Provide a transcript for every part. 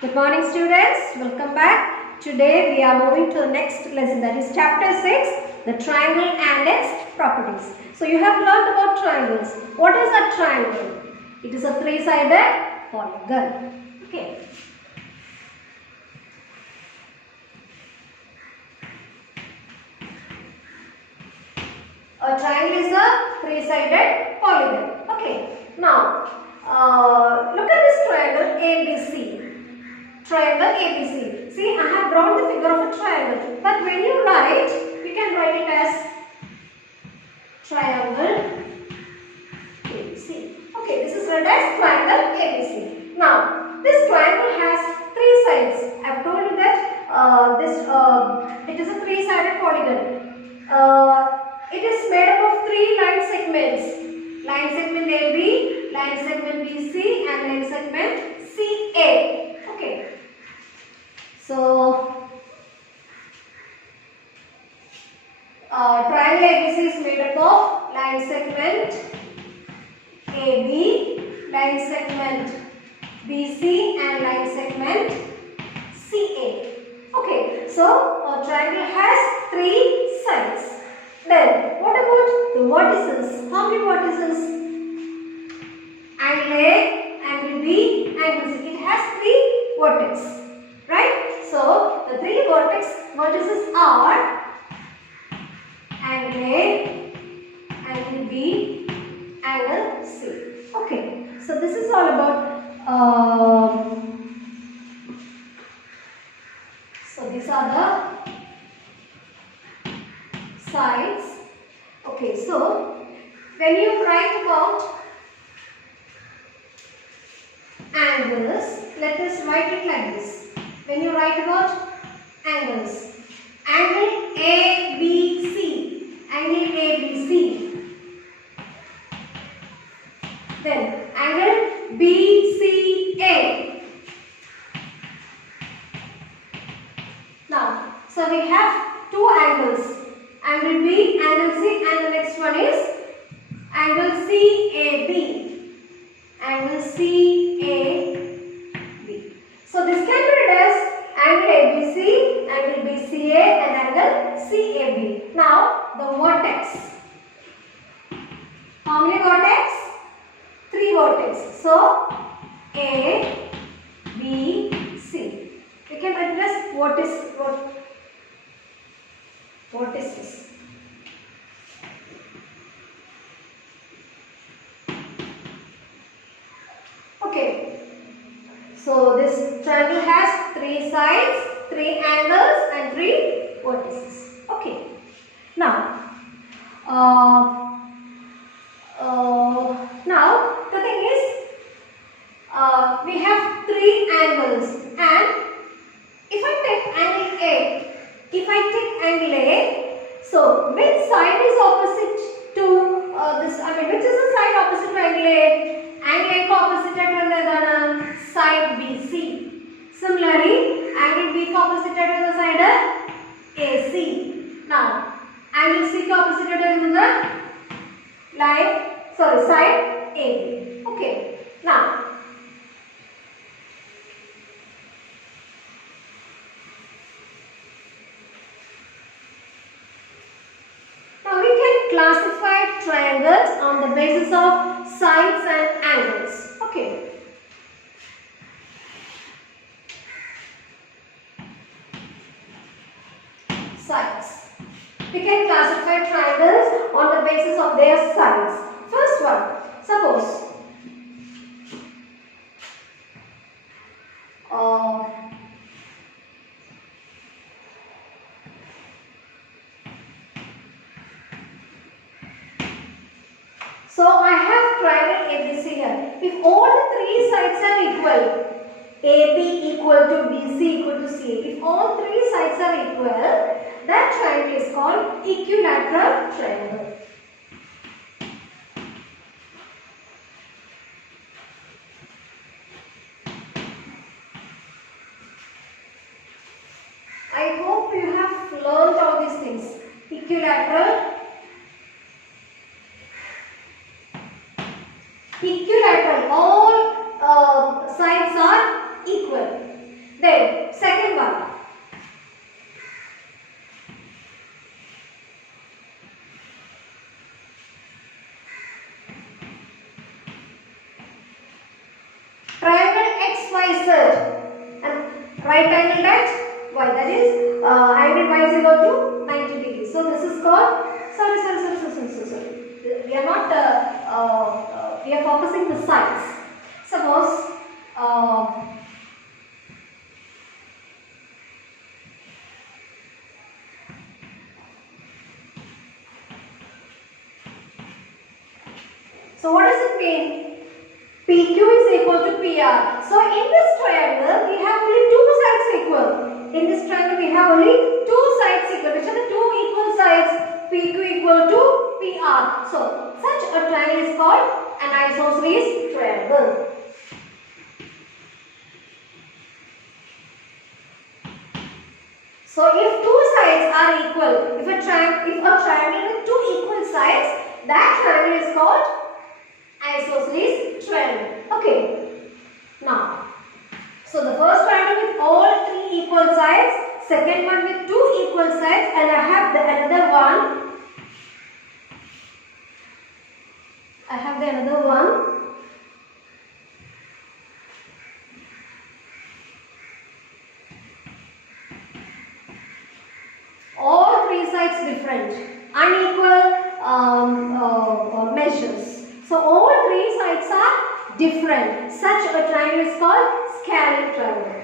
Good morning students, welcome back. Today we are moving to the next lesson, that is chapter 6, the triangle and its properties. So you have learned about triangles. What is a triangle? It is a three-sided polygon. Okay. A triangle is a three-sided polygon. Okay. Now, look at this triangle ABC. Triangle ABC. See, I have drawn the figure of a triangle. But when you write, you can write it as triangle ABC. Okay, this is written as triangle ABC. Now, this triangle has three sides. I have told you that it is a three-sided polygon. It is made up of three line segments. Line segment AB, line segment BC, and line segment CA. Okay. So, triangle ABC is made up of line segment AB, line segment BC, and line segment CA. Okay, so a triangle has three sides. Then, what about the vertices? How many vertices? Angle A, angle B, angle C. It has three vertices, right? So, the three vertices are angle A, angle B, angle C. Okay, so this is all about. So these are the sides. Okay, so when you write about angles, let us write it like this. When you write about angles, angle ABC, angle ABC, then angle BCA. Now, so we have two angles, angle B, angle C, and the next one is angle CAB. Angle CAB. So this can be written as angle ABC, angle BCA, and angle CAB. Now the vertex. How many vertex? Three vertex. So A, B, C. We can write it as vertices. Okay, so this triangle has three sides, three angles, and three vertices. Okay, now, now the thing is, we have three angles, and if I take angle A, so which side is opposite to this? I mean, which is the side opposite to angle A? Angle A opposite to side BC. Similarly, angle B opposite to the side AC. Now, angle C opposite to the side AB. Okay. Now, we can classify triangles on the basis of sides and angles. Okay. Sides. We can classify triangles on the basis of their sides. First one, suppose so I have triangle ABC here. If all the three sides are equal, AB equal to BC equal to CA, if all three sides are equal, that triangle is called equilateral triangle. I hope you have learned all these things. Equilateral. All sides are equal. right angle at y, that is angle y is equal to 90 degrees. So this is called, sorry. We are not, we are focusing the sides. Suppose so what does it mean? PQ is equal to PR. So in this triangle we have only two sides equal. In this triangle we have only two sides equal. Which are the two equal sides? PQ equal to PR. So such a triangle is called an isosceles triangle. So if two sides are equal, if a triangle with two equal sides, that triangle is called isosceles triangle. Okay. Now, so the first triangle with all three equal sides, second one with two equal sides, and I have another one. All three sides different, unequal measures. So all three sides are different. Such a triangle is called scaling triangle.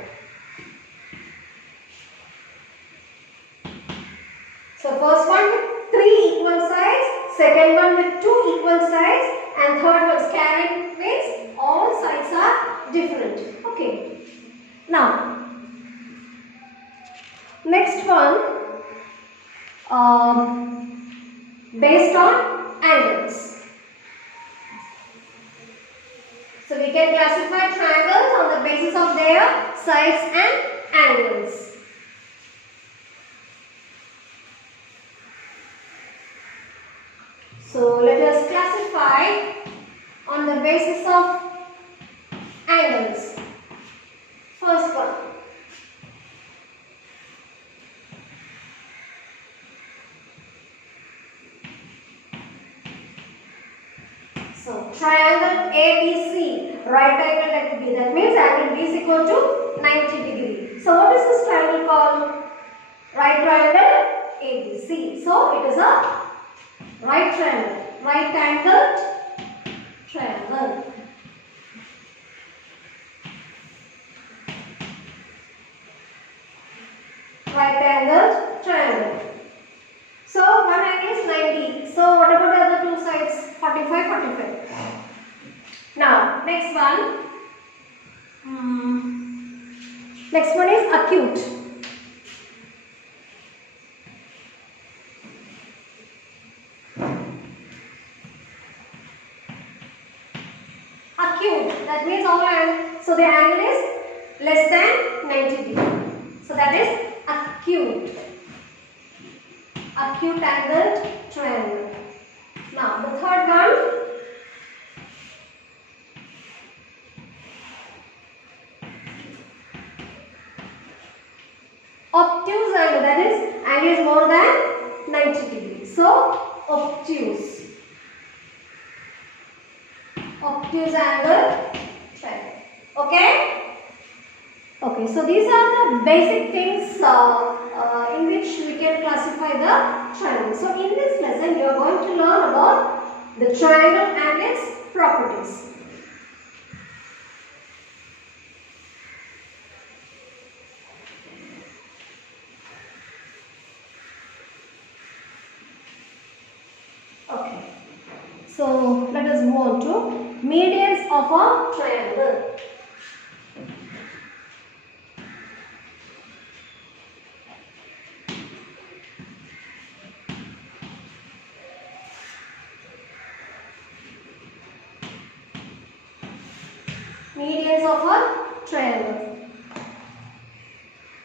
So first one with three equal sides, second one with two equal sides, and third one scaling means all sides are different. Okay. Now, next one, based on angles. So we can classify triangles on the basis of their sides and angles. So let us classify on the basis of angles. First one. So triangle ABC, right angle at B. That means angle B is equal to 90 degrees. So what is this triangle called? Right triangle ABC. So it is a right triangle, right angled triangle. Right angled triangle. So one angle is 90. So what about the other two sides? 45, 45. Now next one. Next one is acute. Acute. That means all angles. So the angle is less than 90 degrees. So that is acute. Acute angled triangle. Now the third one. Obtuse angle. That is angle is more than 90 degrees. So obtuse. Obtuse angle triangle. Okay? Okay, so these are the basic things in which we can classify the triangle. So in this lesson you are going to learn about the triangle and its properties. Okay, so let us move on to medians of a triangle. Medians of a triangle.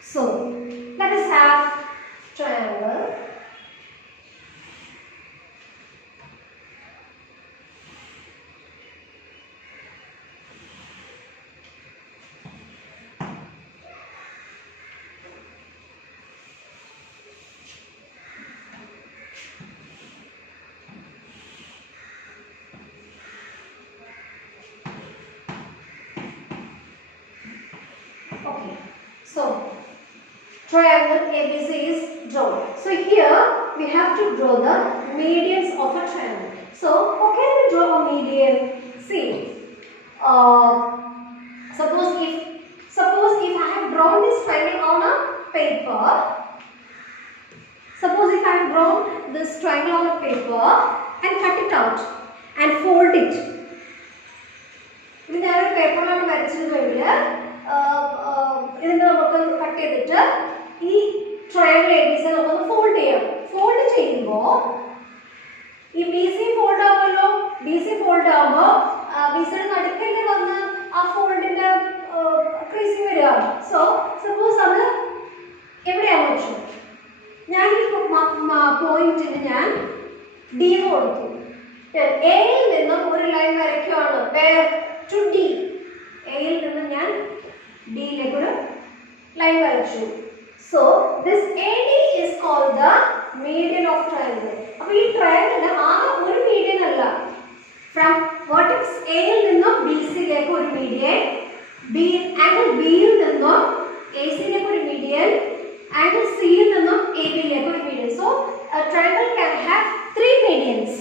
So let us have triangle. So triangle ABC is drawn. So here we have to draw the medians of a triangle. So how can we draw a median? See, suppose if I have drawn this triangle on a paper. Suppose if I have drawn this triangle on a paper and cut it out and fold it. This is a paper on a cut this triangle ABC fold it. Fold it. If BC fold out, BC fold out, BC fold in the creasing. So suppose every emotion. Point D A line where to D. A D line. So this AD is called the median of triangle. Now this triangle is median. From vertex A BC is median. Angle B is AC is median. Angle C is AB median. So a triangle can have 3 medians.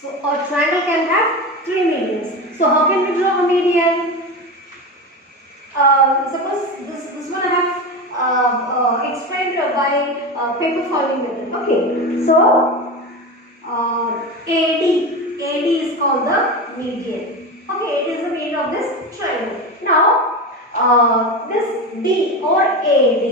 So a triangle can have 3 medians. So how can we draw a median? Suppose this one I have explained by paper folding method. Okay. So AD is called the median. Okay, it is the median of this triangle. Now this D or AD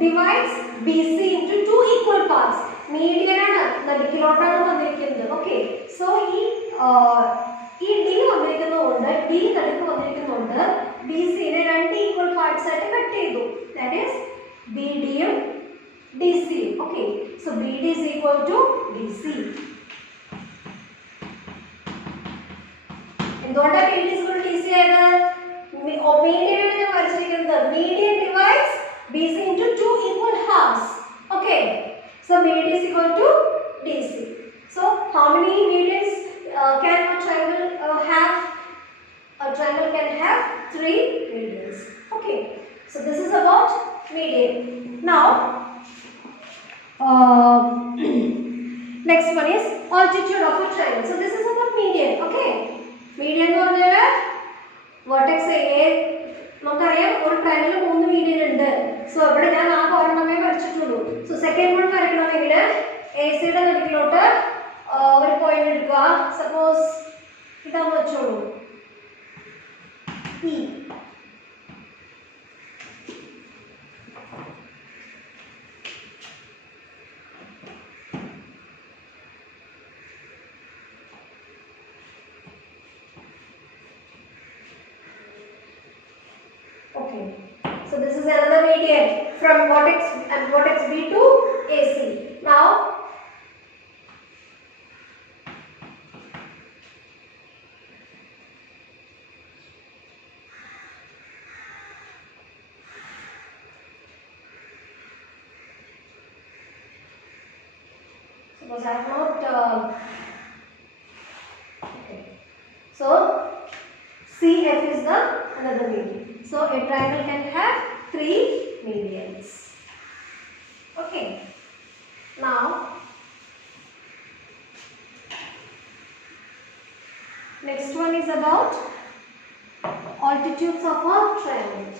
divides BC into 2 equal parts. Median and the okay. So D BC in 2 equal parts that is BD and DC. Okay, so BD is equal to DC. And what are BD is equal to DC? Median divides BC into 2 equal halves. Okay, so BD is equal to DC. So how many medians can a triangle have? A triangle can have 3 medians. Okay, so this is about median. Now, next one is altitude of a triangle. So this is about median. Okay, median is vertex A. One triangle 3 median. So here I have so second one AC point. Suppose E. Okay, so this is another median from vertex B to AC. Now, suppose I have not. Okay, so CF is the another median. So a triangle can have 3 medians. Okay. Now, next one is about altitudes of a triangle.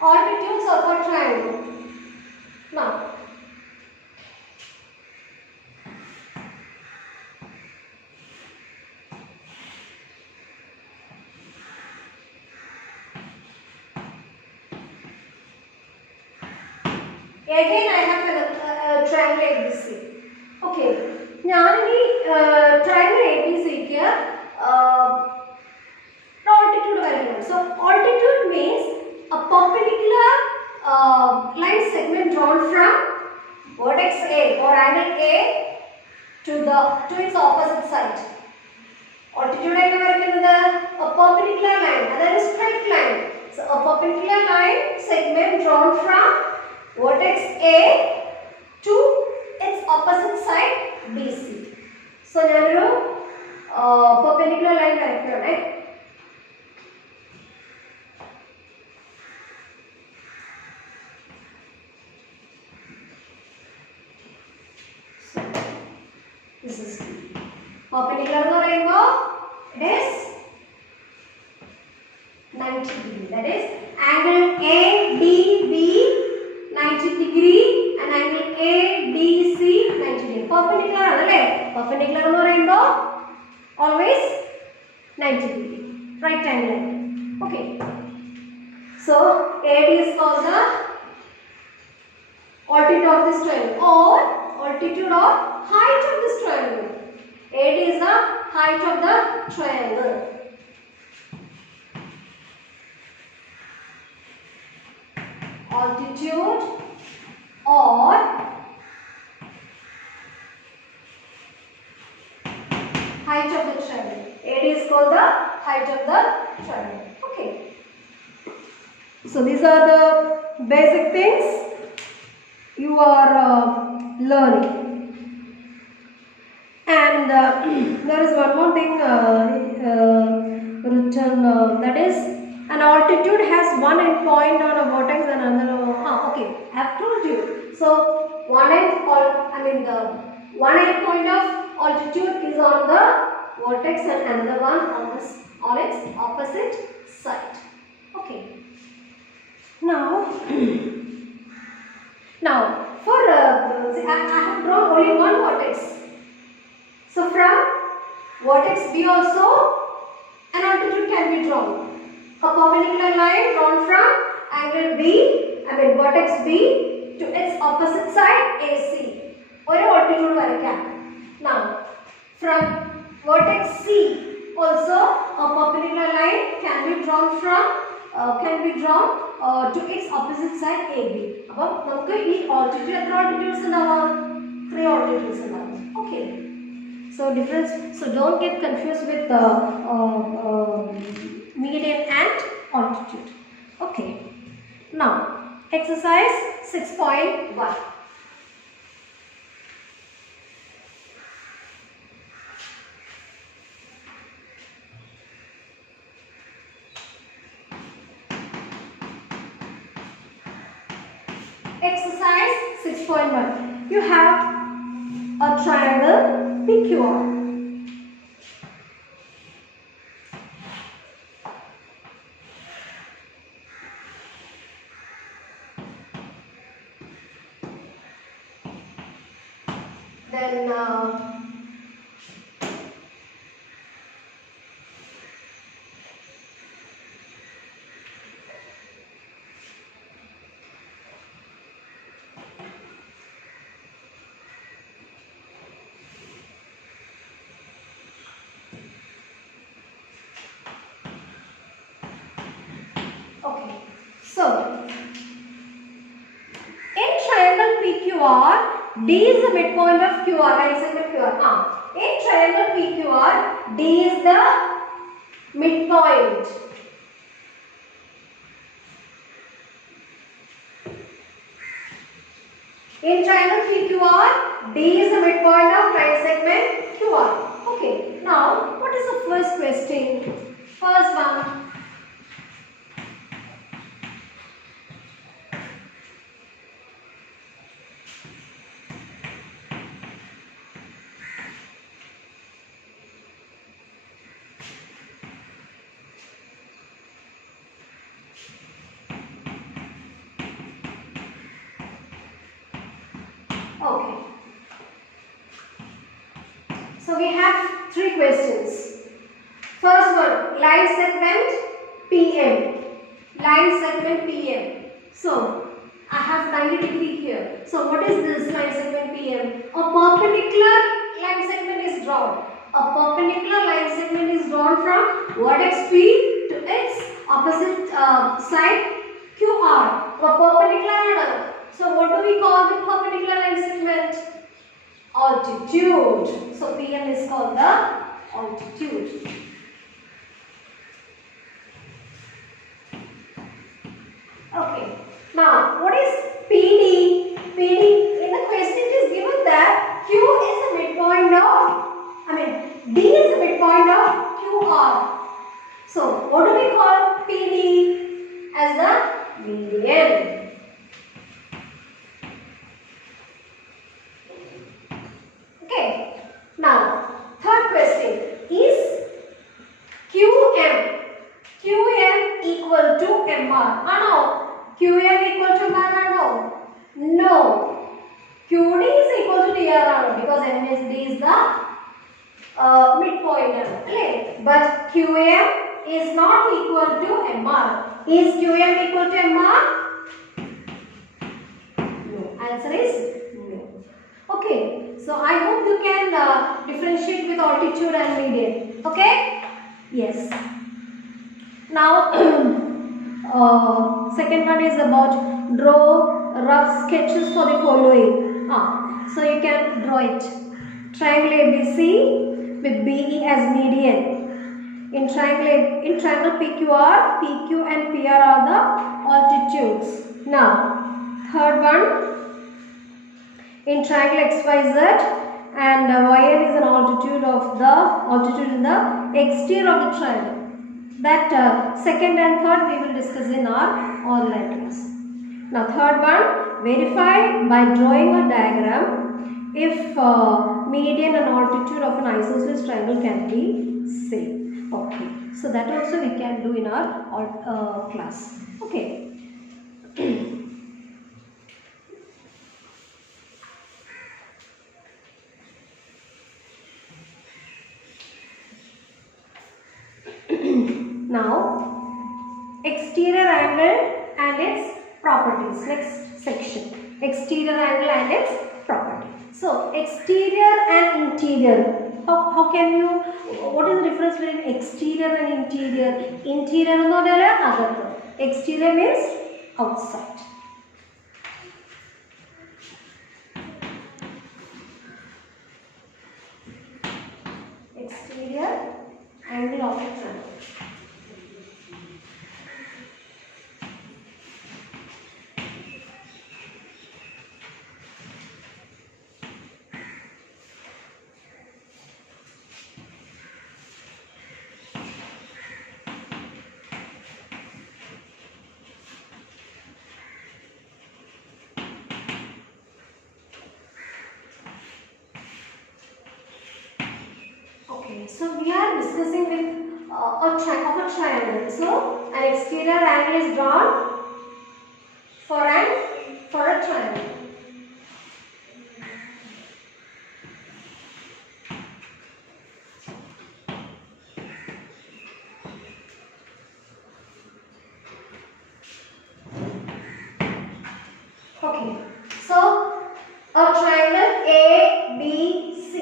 Altitudes of a triangle. Now, again I have a triangle ABC. Okay, now triangle ABC here altitude variable. So altitude means a perpendicular line segment drawn from vertex A or angle A to its opposite side. Altitude എങ്ങനെ വരയ്ക്കുന്നത്? A perpendicular line, that is straight line. So a perpendicular line segment drawn from vertex A to its opposite side BC. So ഞാനൊരു perpendicular line വരയ്ക്കുകയാണേ. This is perpendicular എന്ന് പറയുമ്പോൾ it is 90 degree. That is angle ADB 90 degree and angle ADC 90 degree. Perpendicular ആണ് അല്ലേ? Perpendicular എന്ന് പറയുമ്പോൾ always 90 degree. Right angle. Okay. So AD is called the altitude of this triangle or altitude or height of this triangle. AD is the height of the triangle. Altitude or height of the triangle. AD is called the height of the triangle. Okay. So these are the basic things you are learning. And there is one more thing written, that is an altitude has one end point on a vertex and another. Okay, I have told you. So one end point of altitude is on the vertex and another one on its opposite side. Okay. Now for I have drawn only one vertex. So from vertex B also an altitude can be drawn. A perpendicular line drawn from angle vertex B to its opposite side AC. Or altitude varikam. Now from vertex C also a perpendicular line can be drawn to its opposite side AB. Appo namukku ee altitude etra altitudes undavam? 3 altitudes undavam. Okay. So difference. So don't get confused with median and altitude. Okay. Now exercise 6.1. Exercise 6.1. You have a triangle PQR. Then okay, so in triangle PQR, D is the midpoint of QR, line segment QR. In triangle PQR, D is the midpoint. In triangle PQR, D is the midpoint of line segment QR. Okay, now what is the first question? First one. Okay. So we have 3 questions. First one, line segment PM. Line segment PM. So I have 90 degree here. So what is this line segment PM? A perpendicular line segment is drawn. A perpendicular line segment is drawn from vertex P to its opposite side QR. A perpendicular. So what do we call the perpendicular line segment? altitude. So PM is called the altitude. Okay. Now, what is PD? PD, in the question it is given that Q is the midpoint of, D is the midpoint of QR. So, what do we call PD? As the median. Okay. Now, third question is QM equal to MR. QM equal to MR? No. QD is equal to TR because MSD is the midpoint. Okay. But QM is not equal to MR. Is QM equal to MR? No. Answer is no. Okay. So I hope you can differentiate with altitude and median. Okay? Yes. Now, second one is about draw rough sketches for the following. So you can draw it. Triangle ABC with BE as median. In triangle PQR, PQ and PR are the altitudes. Now, third one, in triangle XYZ and YN is an altitude in the exterior of the triangle. That second and third we will discuss in our online class. Now third one, verify by drawing a diagram if median and altitude of an isosceles triangle can be same. Okay, so that also we can do in our class. Okay. Now, exterior angle and its properties. Next section. Exterior angle and its property. So, exterior and interior. How can you, what is the difference between exterior and interior? Interior is not exterior means outside. Exterior angle of the triangle. So we are discussing with a triangle. So an exterior angle is drawn for a triangle. Okay. So a triangle ABC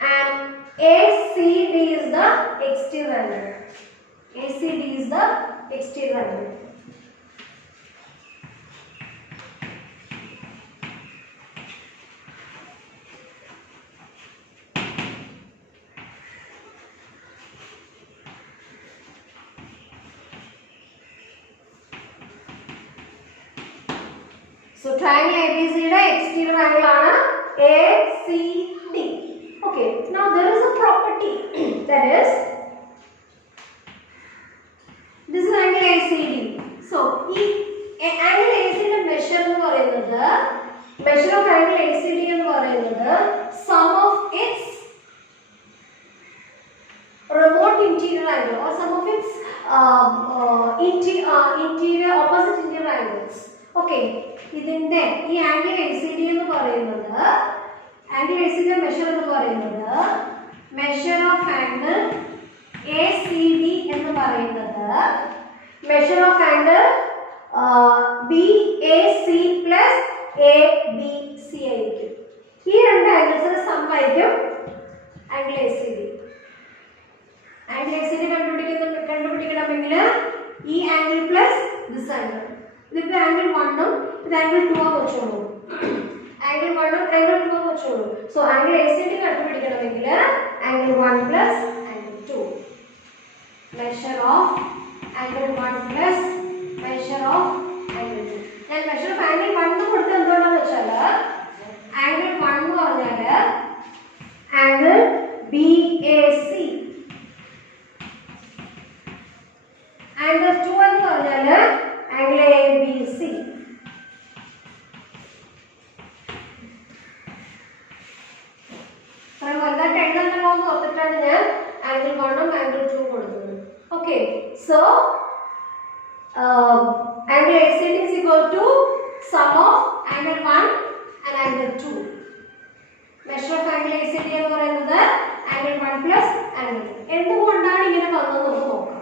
and ACD is the exterior angle. ACD is the exterior angle. So triangle ABC exterior angle is ACD. Okay. Now there is a property that is this is angle ACD. So angle ACD measure of angle ACD എന്ന് പറയുന്നത് sum of its remote interior angle or sum of its interior opposite interior angles. Okay, ഇതിന്റെ ഈ angle ACD എന്ന് പറയുന്നത് angle ACD measure എന്ന് പറയുന്നത് measure of angle ACD എന്ന് പറയുന്നത് measure of angle BAC plus ABC ആയിരിക്കും. ഈ രണ്ട് ആംഗിൾസിന്റെ സം ആയിരിക്കും ആംഗിൾ ACD. ആംഗിൾ ACD കണ്ടുപിടിക്കണമെങ്കിൽ ഈ ആംഗിൾ പ്ലസ് ദിസ് ആംഗിൾ. ഇതിപ്പോൾ ആംഗിൾ 1 ഉം ഇത് ആംഗിൾ 2 ഉം വെച്ചോളൂ. Angle 1 ഉം angle 2 ഉം വെച്ചോളൂ. So angle ACD കണ്ടുപിടിക്കണമെങ്കിൽ angle 1 plus angle 2. Measure of angle 1 plus measure of angle 2. ഞാൻ measure of angle 1 കൊടുത്തത് എന്തുകൊണ്ടാണെന്ന് വെച്ചാൽ angle 1 എന്ന് പറഞ്ഞാൽ angle BAC, angle 2 എന്ന് പറഞ്ഞാൽ angle ABC. വലുതായിട്ട് എഴുതാനല്ലോ എന്ന് ഓർത്തിട്ടാണ് ഞാൻ angle 1 ഉം angle 2 കൊടുത്തത്. Okay, so angle ACD is equal to sum of angle 1 and angle 2. Measure of angle ACD എന്ന് പറയുന്നത് angle 1 plus angle 2. എന്തുകൊണ്ടാണ് ഇങ്ങനെ വന്നത് നമുക്ക് നോക്കാം.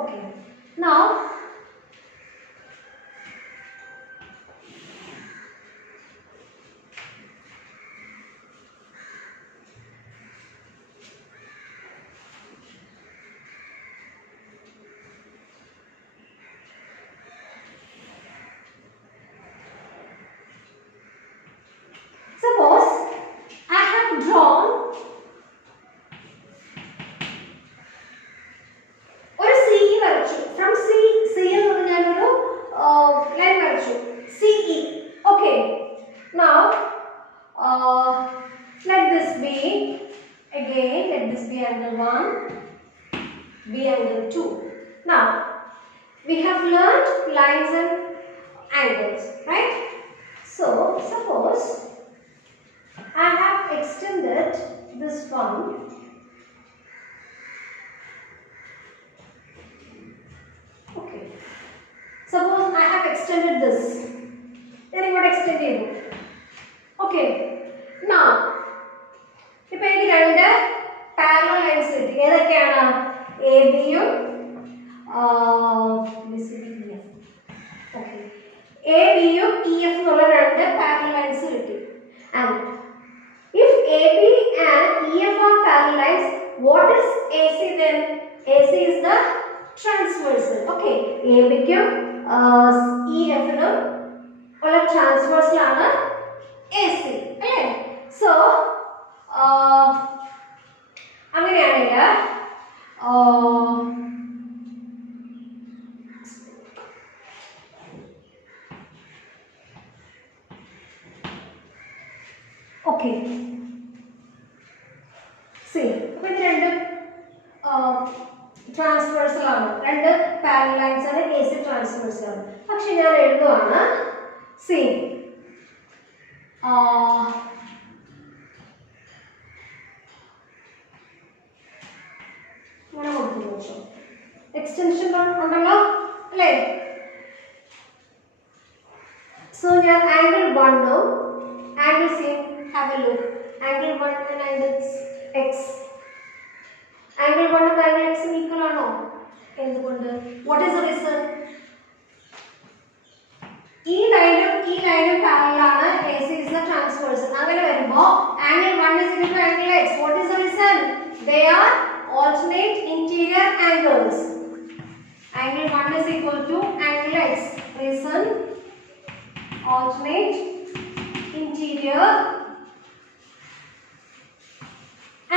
Okay, now suppose I have drawn ഒരു CE വരച്ചു. From C എന്ന് പറഞ്ഞാൽ ഞാനൊരു ലൈൻ വരച്ചു CE. Okay, now let this be again, let this be angle 1, be angle 2. Now we have learned lines and angles, right? So suppose I have extended this one. Okay, suppose I have extended this. Then what extend it? Okay, now ഇപ്പോൾ എനിക്ക് രണ്ട് parallel lines കിട്ടി. ഏതൊക്കെയാണ്? AB യും okay AB യും EF എന്നുള്ള രണ്ട് parallel lines കിട്ടി. And if AB and EF are parallel lines, what is AC then? AC is the transversal. Okay, AB ക്കും EF നും ഉള്ള transversal ആണ് AC. അല്ലേ? So അങ്ങനെയാണെങ്കിൽ ഓക്കെ സി അപ്പോൾ ഇത് രണ്ടും ട്രാൻസ്വേഴ്സൽ ആണ്. രണ്ട് പാരലൽ ലൈൻസ് ആണ്. AC ട്രാൻസ്വേഴ്സൽ ആണ്. പക്ഷെ ഞാൻ എഴുതുവാണ് സി ഇങ്ങനെ കൊടുത്തു വെച്ചോ. എക്സ്റ്റൻഷൻ ഉണ്ടല്ലോ അല്ലേ? സോ ഞാൻ ആംഗിൾ 1 ഉം angle C have a look. Angle 1 and angle x. Angle 1 and angle x equal ആണോ? എന്തുകൊണ്ട്? What is the reason? ഈ ലൈനും പാരലൽ ആണ്. AC is the transversal. അങ്ങനെ വരുമ്പോൾ angle 1 is equal to angle x. What is the reason? They are alternate interior angles. Angle 1 is equal to angle x. Reason? Alternate interior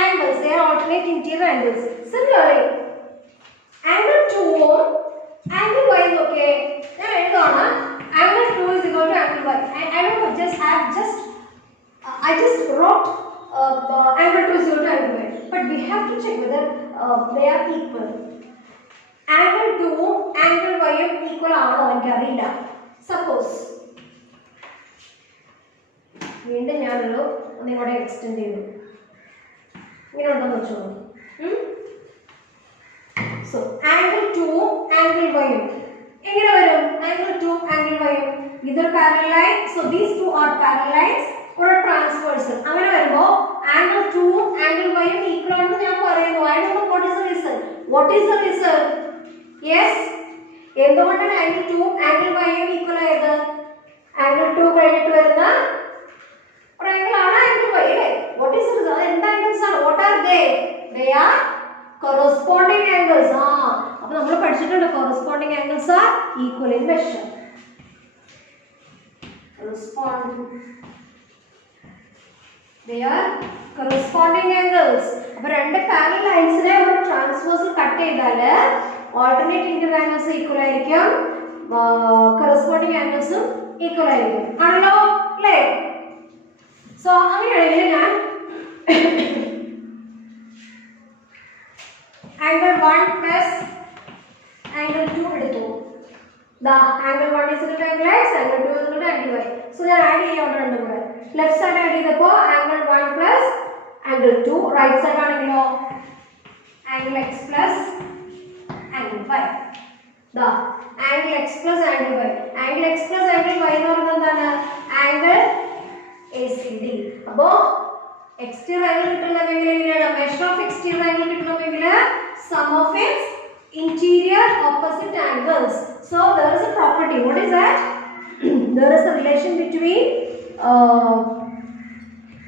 angles. They are alternate interior angles. Similarly, angle 2 angle y is okay. Now angle 2 is equal to angle y. I don't just wrote angle 2 is equal to angle y, but we have to check whether they are equal. Angle 2 angle y equal ആണോ എനിക്കറിയില്ല. Suppose വീണ്ടും ഞാനൊരു ഒന്നുകൂടെ extend ചെയ്തു. ഇങ്ങനെ ഉണ്ടെന്ന് വെച്ചോളൂ. So angle 2 angle y എങ്ങനെ വരും? ആംഗിൾ 2 ആംഗിൾ y ഇതൊരു parallel line. So these two R parallel lines or a transversal. അങ്ങനെ വരുമ്പോൾ ആംഗിൾ 2 ആംഗിൾ y ഈക്വൽ ആണെന്ന് ഞാൻ പറയുന്നു. I don't know what is the reason. What is the reason? Yes, എന്തുകൊണ്ടാണ് angle 2 angle y equal ആയത്? Angle 2 കഴിഞ്ഞിട്ട് വരുന്ന triangle ആണ് ആംഗിൾ y അല്ലേ? What is this? എന്ത് ആംഗിൾസ് ആണ്? What are they are corresponding angles. അപ്പോൾ നമ്മൾ പഠിച്ചിട്ടുണ്ട് corresponding angles are equal in measure. They are corresponding angles. അപ്പോൾ രണ്ട് parallel lines നെ ഒരു transversal കട്ട് ചെയ്താൽ alternate interior angles equal ആയിരിക്കും, corresponding angles equal ആയിരിക്കും. ആണല്ലോ അല്ലേ? സോ അങ്ങനെയാണെങ്കിൽ ഞാൻ angle 1 plus angle 2 എടുത്തു. The angle 1 is equal to angle x, angle 2 is equal to angle y. So ഞാൻ ആഡ് ചെയ്യാവുന്നതാണ് ഇവിടെ. ലെഫ്റ്റ് സൈഡ് ആഡ് ചെയ്തപ്പോൾ angle 1 plus angle 2, right side ആണെങ്കിലോ angle x plus angle y. The angle x plus angle y. Angle x plus angle y എന്ന് പറയുന്നത് എന്താണ്? angle ACD. അപ്പോൾ exterior angle കിട്ടണമെങ്കിൽ എങ്ങനെയാണ്? measure of exterior angle കിട്ടണമെങ്കിൽ sum of its interior opposite angles. So there is a property. What is that? There is a relation between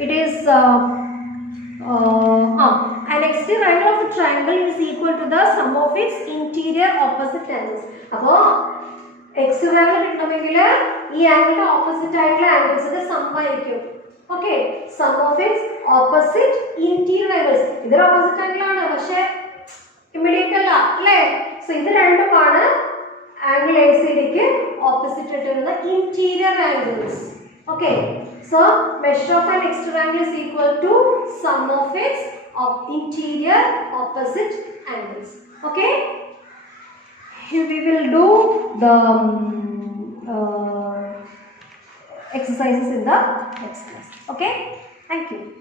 it is an exterior angle of a triangle is equal to the sum of its interior opposite angles. അപ്പോൾ exterior angle കിട്ടണമെങ്കിൽ ഈ ആംഗിളിന്റെ opposite ആയിട്ടുള്ള ആംഗിൾസിന്റെ sum ആയിരിക്കും. Okay, sum of its opposite interior angles. ഇതൊരു opposite angle ആണ്, പക്ഷേ ഇമ്മീഡിയറ്റ് അല്ല അല്ലേ? സോ ഇത് രണ്ടുമാണ് ആംഗിൾ എ സി ഡിക്ക് ഓപ്പോസിറ്റ് ആയിട്ട് വരുന്ന interior angles. Okay, so measure of an exterior angle is equal to sum of its interior opposite angles. Okay, here we will do the exercises in the next class. Okay, thank you.